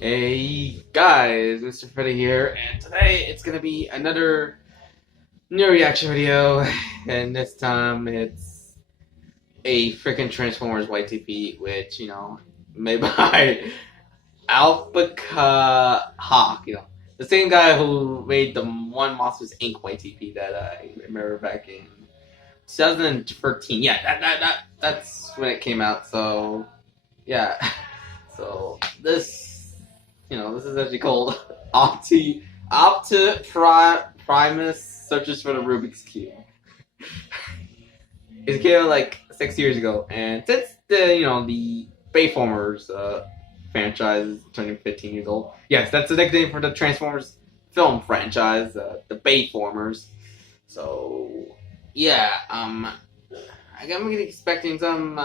Hey guys, Mr. Freddy here, and today it's gonna be another new reaction video, and this time it's a freaking Transformers YTP, which, made by Alpaca Hawk, the same guy who made the one Monsters Inc. YTP that I remember back in 2013. Yeah, that's when it came out, so, yeah. So, this is actually called Optiprimus searches for the Rubik's Cube. It came out like 6 years ago, and since the Bayformers franchise is turning 15 years old. Yes, that's the nickname for the Transformers film franchise, the Bayformers. So yeah, I'm expecting some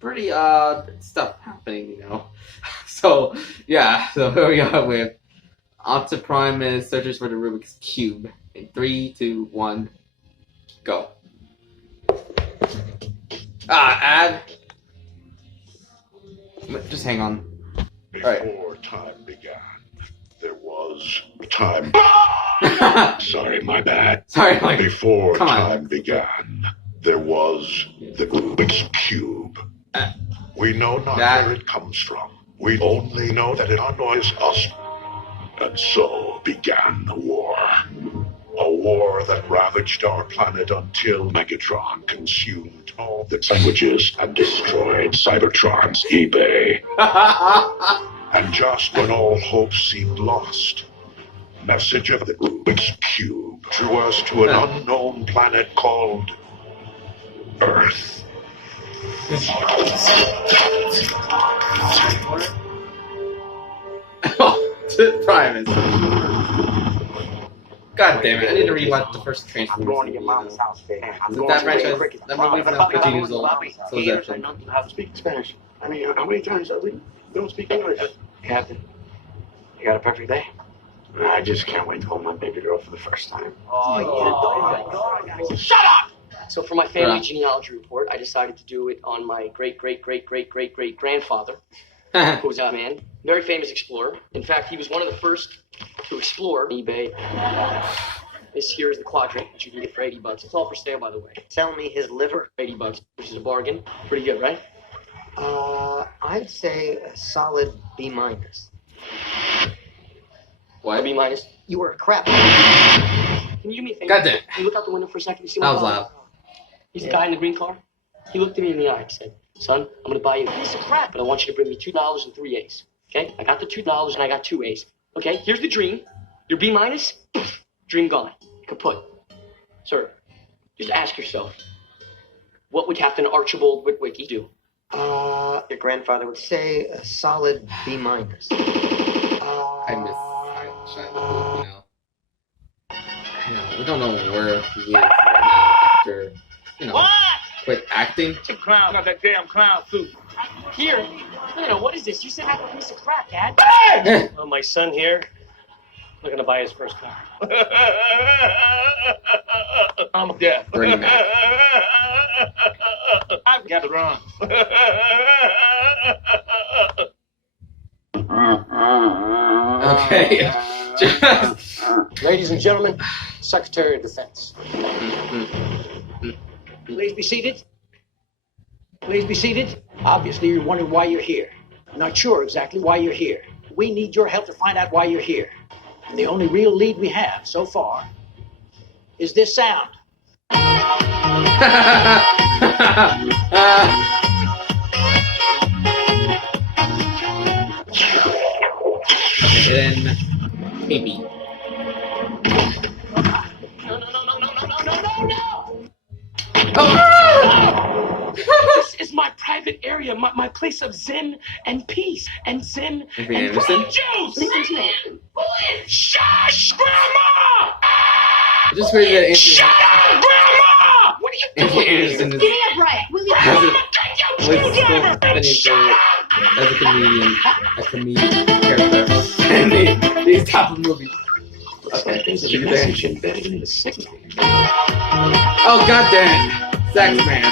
pretty odd stuff happening, So yeah, so here we are with Optiprimus searches for the Rubik's Cube. In 3, 2, 1, go. Ad. Just hang on. Before time began, there was time. Sorry, my bad. Sorry, like, Before time began, there was the Rubik's Cube. We know not where it comes from. We only know that it annoys us. And so began the war. A war that ravaged our planet until Megatron consumed all the sandwiches and destroyed Cybertron's eBay. And just when all hope seemed lost, message of the Rubik's Cube drew us to an unknown planet called Earth. Primus. God damn it, I need to rewatch the first Transformers. I'm going to your mom's house, baby. That franchise, that movie's now 15 years old. So is that I know you have to speak Spanish. I mean, how many times have we don't speak English? Captain, you got a perfect day? I just can't wait to hold my baby girl for the first time. Shut up! So for my family genealogy report, I decided to do it on my great-great-great-great-great-great-grandfather, who was a man, very famous explorer. In fact, he was one of the first to explore eBay. This here is the quadrant, which you can get for $80. It's all for sale, by the way. Tell me his liver. $80, which is a bargain. Pretty good, right? I'd say a solid B minus. What? A B minus? You were a crap. Can you do me a favor? Goddamn. Can you look out the window for a second? You see what That was loud. He's the guy in the green car. He looked at me in the eye and said, "Son, I'm going to buy you a piece of crap, but I want you to bring me $2 and 3 A's. Okay? I got the $2 and I got 2 A's. Okay? Here's the dream. Your B minus, dream gone. Kaput. Sir, just ask yourself, what would Captain Archibald Witwicky do?" Your grandfather would say a solid B minus. I miss we don't know where he is right now after, quit acting. It's a clown, got that damn clown suit. Here. No, what is this? You said I have a piece of crap, Dad. Well, my son here, looking to buy his first car. I'm deaf. Pretty mad. I've got to run. Okay. Just... Ladies and gentlemen, Secretary of Defense. Please be seated. Please be seated. Obviously, you're wondering why you're here. I'm not sure exactly why you're here. We need your help to find out why you're here. And the only real lead we have so far is this sound. Okay, then maybe. No! This is my private area, my place of zen and peace and zen and fruit juice. Listen to me. Shush, Grandma! Just crazy that Anthony. Shut up, Grandma! What are you doing? Anderson Give me a break, will you? I'm gonna get you screwdriver! Shut up! As a comedian character in these type of movies. Okay, There's a message embedded in the signal. Oh, goddamn! Sex man.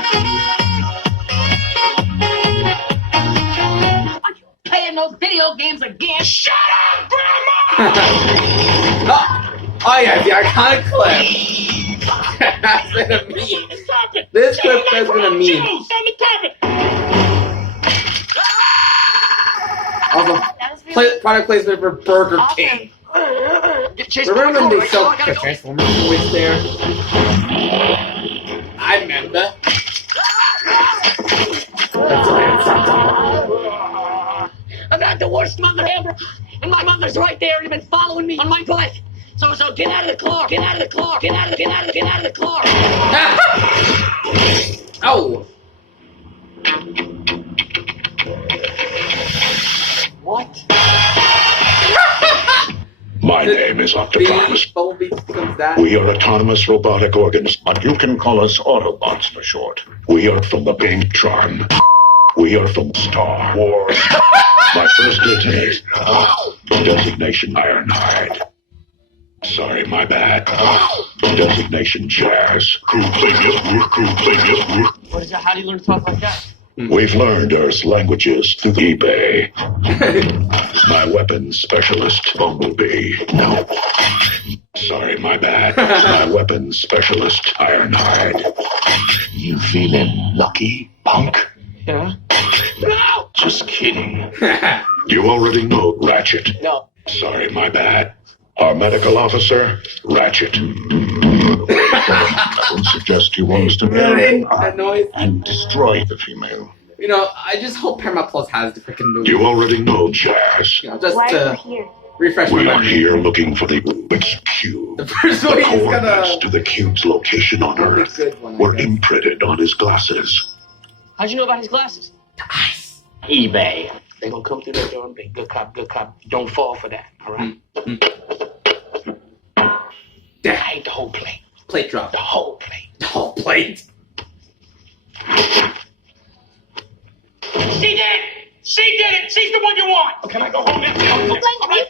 Are you paying those video video games again. Shut up, oh, oh yeah, the iconic clip. That's been a meme. This clip has been a meme. Also, product placement for Burger King. Remember when they sell the Transformers toys there? I remember. I'm not the worst mother ever, and my mother's right there and been following me on my bike. So get out of the car, get out of the car, get out of the car. Oh. What? My name is Optiprimus. Becomes that. We are autonomous robotic organs, but you can call us Autobots for short. We are from the Tron. We are from Star Wars. My first lieutenant. Designation Ironhide. Sorry, my bad. Designation Jazz. What is that? How do you learn to talk like that? We've learned Earth's languages through eBay. My weapons specialist, Bumblebee. No. Sorry, my bad. My weapons specialist, Ironhide. You feeling lucky, punk? Yeah. No! Just kidding. You already know Ratchet. No. Sorry, my bad. Our medical officer, Ratchet. I would suggest you understand and destroy the female. You know, I just hope Paramount Plus has the freaking movie. You already know Jazz. You know, just to refresh my We're memory. here looking for the Rubik's Cube. The first one he's Coordinates gonna... to the cube's location on Earth were imprinted on his glasses. How'd you know about his glasses? Nice. eBay. They gonna come through that door and be good cop, good cop. Don't fall for that, all right? Damn. I ate the whole plate. Plate drop. The whole plate. The whole plate. She did it! She did it! She's the one you want! Can I go home now? All right?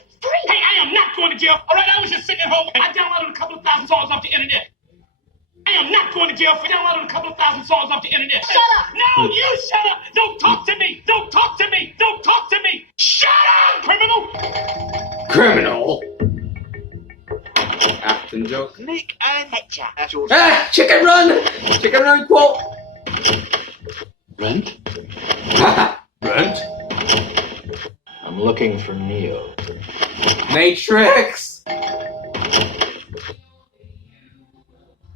Hey, I am not going to jail. All right, I was just sitting at home and I downloaded a couple of thousand songs off the internet. I am not going to jail for downloading a couple of thousand songs off the internet. Shut up! No, you shut up! Don't talk to me! Don't talk to me! Don't talk to me! Shut up, criminal! Criminal. Afton joke. Nick and Hetcha. Ah! Chicken Run! Chicken Run quote! Rent? Rent? I'm looking for Neo. Matrix!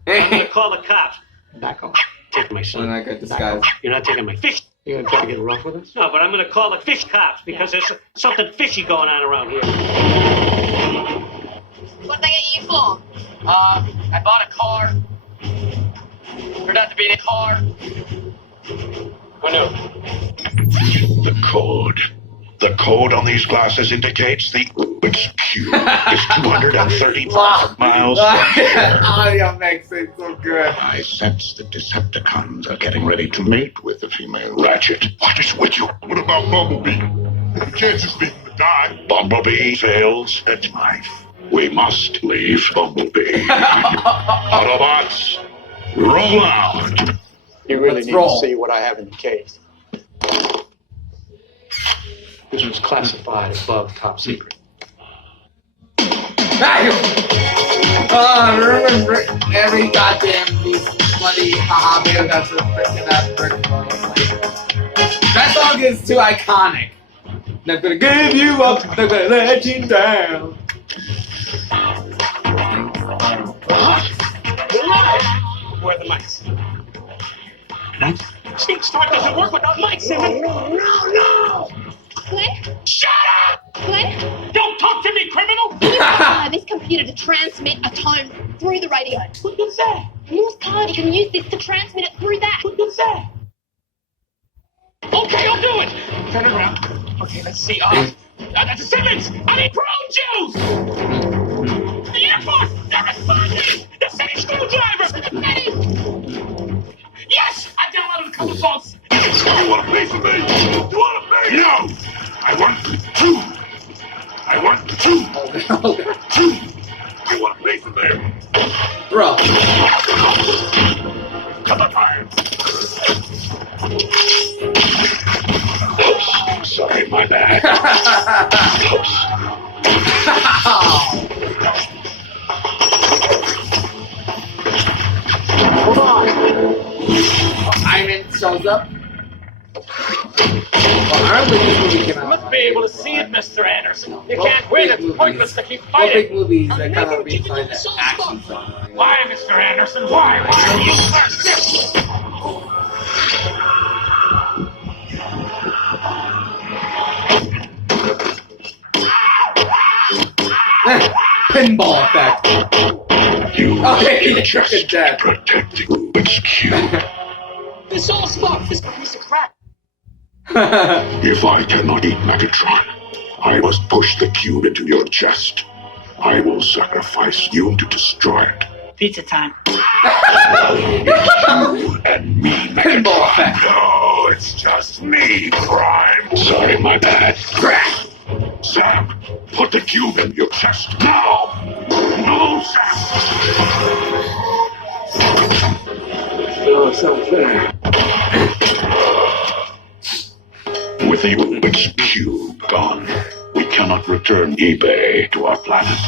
I'm gonna call the cops. Back off. Take my son. When I get disguised. You're not taking my fish. You're gonna try to get rough with us? No, but I'm gonna call the fish cops because there's something fishy going on around here. What'd they get you for? I bought a car. Turned out to be a car. Who knew? The code. The code on these glasses indicates the Rubik's Cube is 235 miles from here. Audio makes it so good. I sense the Decepticons are getting ready to mate with the female Ratchet. What is with you? What about Bumblebee? You can't just leave him to die. Bumblebee fails at life. We must leave Bumblebee. Autobots, roll out. You really Let's need roll. to see what I have in the case. This was classified above top secret. Remember every goddamn these bloody haha video that's a freaking that freaking that song is too iconic. Not gonna give you up, not gonna let you down. Where are the mics? Speak start doesn't work without mics, Simon. No! Glenn? Shut up! Glenn? Don't talk to me, criminal! You can this computer to transmit a tone through the radio. What does that? Morse code, you can use this to transmit it through that. What does that? Okay, I'll do it. Turn it around. Okay, let's see. Simmons, I need prone juice. The Air Force, they're responding. The city screwdriver. Yes, I downloaded a couple of songs. You want a piece of me? You want a piece? No! I want two! I want two! Two! I want a piece of me! Bro. Cut the fire! Oops, sorry, my bad. be able to see it, Mr. Anderson. You can't win. It's pointless to keep What big fighting. movies that kind of behind the action song? Why, Mr. Anderson? Why? Why? You first. Pinball effect. You Okay, just look at that. protect the Rubik's Cube. This all stuff. This piece of crap. If I cannot eat Megatron, I must push the cube into your chest. I will sacrifice you to destroy it. Pizza time. You and me, Pinball Megatron. effect. No, it's just me, Prime. Sorry, my bad. Sam, put the cube in your chest now. No, Sam. Oh, it's unfair. With the Rubik's Cube gone, we cannot return eBay to our planet.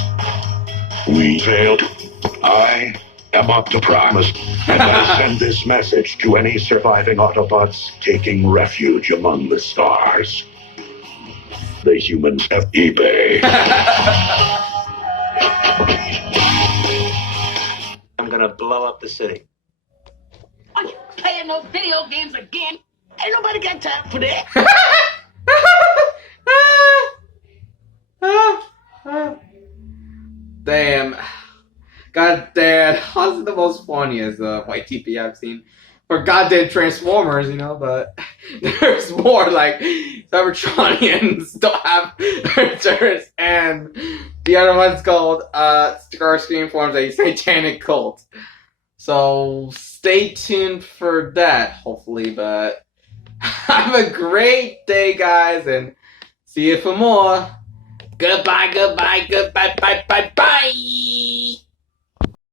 We failed. I am Optiprimus, and I send this message to any surviving Autobots taking refuge among the stars. The humans have eBay. I'm gonna blow up the city. Are you playing those video games again? Ain't nobody got time for that. Damn. God damn. How's the most funniest YTP I've seen? For goddamn Transformers, you know, but there's more like Cybertronians don't have turrets, and the other one's called Starscream forms a satanic cult. So stay tuned for that, hopefully, but have a great day, guys, and see you for more. Goodbye, goodbye, goodbye, bye, bye, bye.